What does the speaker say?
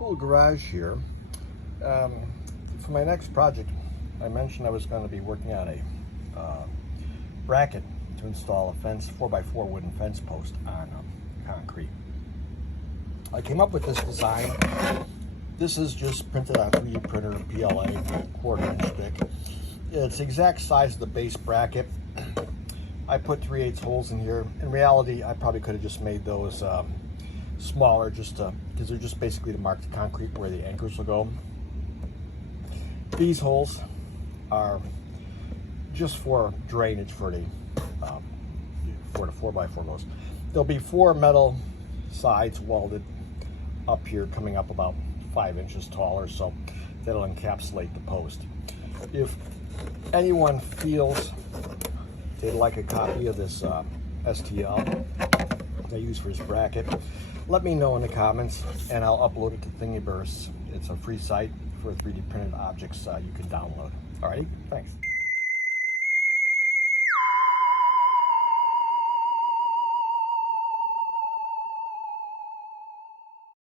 Kool Garage here. For my next project, I mentioned I was going to be working on a bracket to install a fence, 4x4 wooden fence post on concrete. I came up with this design. This is just printed on 3D printer, PLA, 1/4 inch thick. It's the exact size of the base bracket. I put 3/8 holes in here. In reality, I probably could have just made those smaller, just because they're just basically to mark the concrete where the anchors will go. These holes are just for drainage for the 4x4 goes. There'll be 4 metal sides welded up here, coming up about 5 inches taller, so that'll encapsulate the post. If anyone feels they'd like a copy of this STL I use for this bracket, let me know in the comments and I'll upload it to Thingiverse. It's a free site for 3D printed objects you can download. Alrighty, thanks.